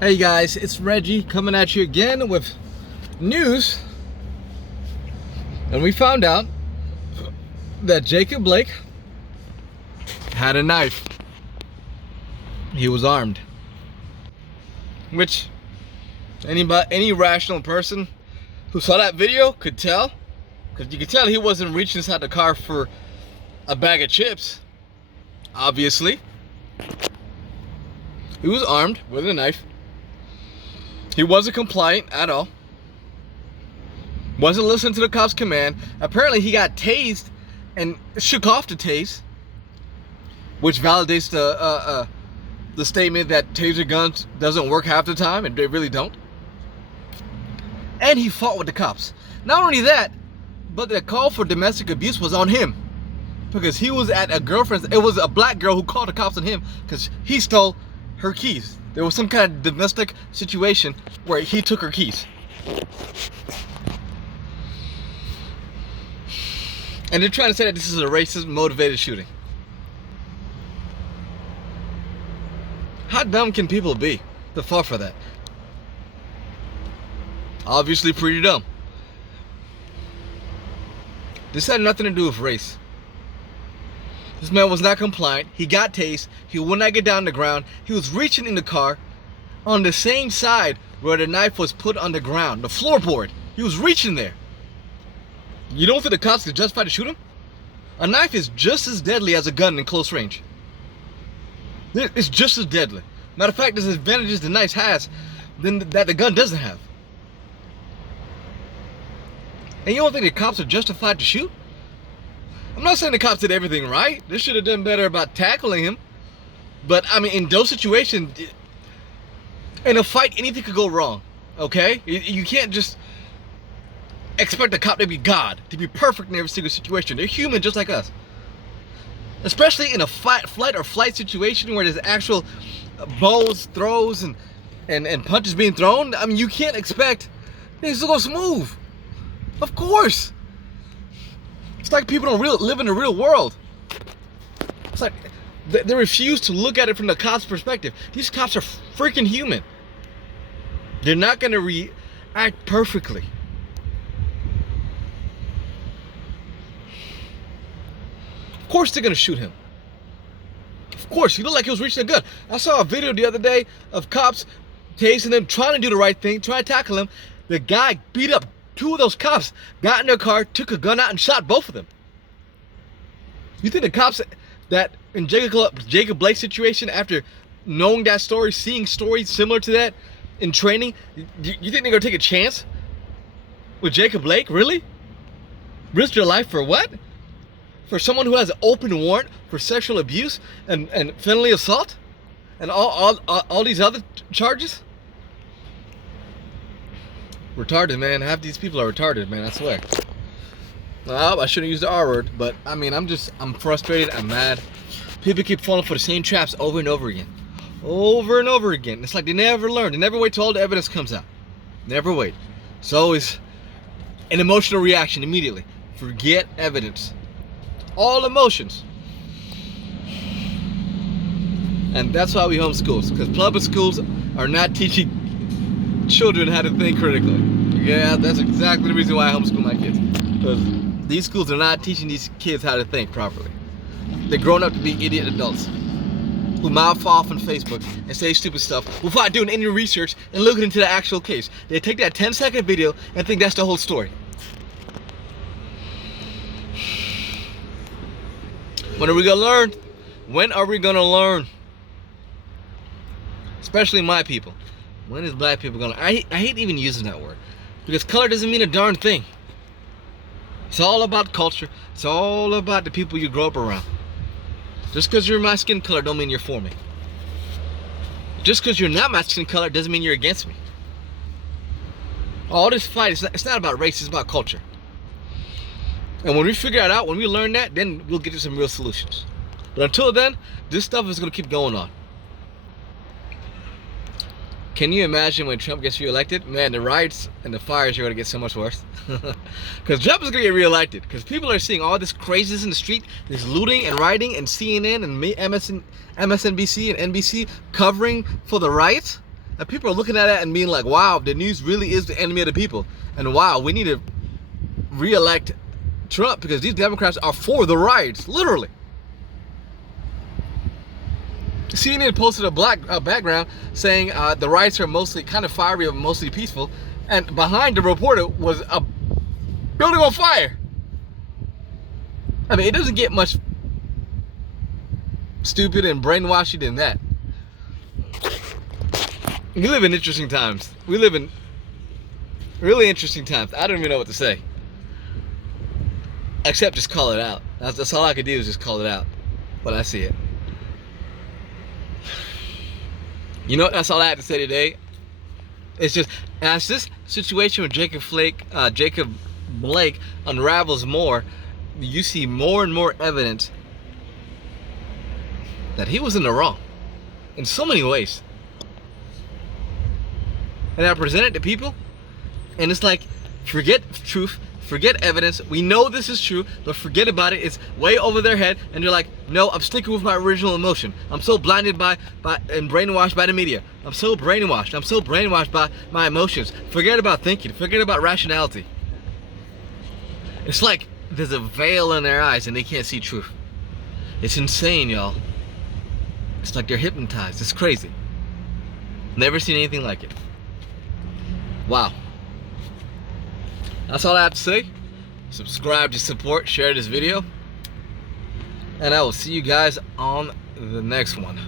Hey guys, it's Reggie coming at you again with news. And we found out that Jacob Blake had a knife. He was armed. Which any rational person who saw that video could tell. Because you could tell he wasn't reaching inside the car for a bag of chips. Obviously. He was armed with a knife. He wasn't compliant at all. Wasn't listening to the cop's command. Apparently he got tased and shook off the tase, which validates the statement that taser guns doesn't work half the time, and they really don't. And he fought with the cops. Not only that, but the call for domestic abuse was on him, because he was at a girlfriend's. It was a black girl who called the cops on him because he stole her keys. There was some kind of domestic situation where he took her keys. And they're trying to say that this is a racist motivated shooting. How dumb can people be to fall for that? Obviously pretty dumb. This had nothing to do with race. This man was not compliant. He got tased. He would not get down on the ground. He was reaching in the car on the same side where the knife was put on the ground, the floorboard. He was reaching there. You don't think the cops could justify to shoot him? A knife is just as deadly as a gun in close range. It's just as deadly. Matter of fact, there's advantages the knife has that the gun doesn't have. And you don't think the cops are justified to shoot? I'm not saying the cops did everything right. They should have done better about tackling him. But, I mean, in those situations, in a fight, anything could go wrong. Okay? You can't just expect a cop to be God, to be perfect in every single situation. They're human just like us. Especially in a flight or flight situation where there's actual bows, throws, and punches being thrown. I mean, you can't expect things to go smooth. Of course. It's like people don't live in the real world. It's like they refuse to look at it from the cops' perspective. These cops are freaking human. They're not going to react perfectly. Of course they're going to shoot him. Of course, he looked like he was reaching a gun. I saw a video the other day of cops tasing him, trying to do the right thing, trying to tackle him. The guy beat up two of those cops, got in their car, took a gun out, and shot both of them. You think the cops that in Jacob Blake's situation, after knowing that story, seeing stories similar to that in training, you think they're going to take a chance with Jacob Blake? Really? Risk their life for what? For someone who has an open warrant for sexual abuse and felony assault? And all these other charges? Retarded, man. Half these people are retarded, man. I swear. Well, I shouldn't use the R word, but I mean, I'm frustrated. I'm mad. People keep falling for the same traps over and over again. Over and over again. It's like they never learn. They never wait till all the evidence comes out. Never wait. It's always an emotional reaction immediately. Forget evidence. All emotions. And that's why we homeschool. Because public schools are not teaching children how to think critically. Yeah, that's exactly the reason why I homeschool my kids. Because these schools are not teaching these kids how to think properly. They're growing up to be idiot adults who mouth off on Facebook and say stupid stuff without doing any research and looking into the actual case. They take that 10-second video and think that's the whole story. When are we gonna learn? When are we gonna learn? Especially my people. When is black people gonna? I hate even using that word, because color doesn't mean a darn thing. It's all about culture. It's all about the people you grow up around. Just because you're my skin color don't mean you're for me. Just because you're not my skin color doesn't mean you're against me. All this fight, it's not about race, it's about culture. And when we figure it out, when we learn that, then we'll get to some real solutions. But until then, this stuff is going to keep going on. Can you imagine when Trump gets reelected? Man, the riots and the fires are going to get so much worse. Because Trump is going to get reelected. Because people are seeing all this craziness in the street, this looting and rioting, and CNN and MSNBC and NBC covering for the riots. And people are looking at it and being like, wow, the news really is the enemy of the people. And wow, we need to re-elect Trump because these Democrats are for the riots, literally. CNN posted a black background saying the riots are mostly kind of fiery and mostly peaceful. And behind the reporter was a building on fire. I mean, it doesn't get much stupid and brainwashy than that. We live in interesting times. We live in really interesting times. I don't even know what to say. Except just call it out. That's all I could do is just call it out when I see it. You know what? That's all I had to say today. It's just, as this situation with Jacob Blake unravels more, you see more and more evidence that he was in the wrong in so many ways. And I present it to people, and it's like, forget truth, forget evidence. We know this is true, but forget about it. It's way over their head, and they're like, no, I'm sticking with my original emotion. I'm so blinded by and brainwashed by the media. I'm so brainwashed by my emotions. Forget about thinking. Forget about rationality. It's like there's a veil in their eyes, and they can't see truth. It's insane, y'all. It's like they're hypnotized. It's crazy. Never seen anything like it. Wow. That's all I have to say. Subscribe to support, share this video, and I will see you guys on the next one.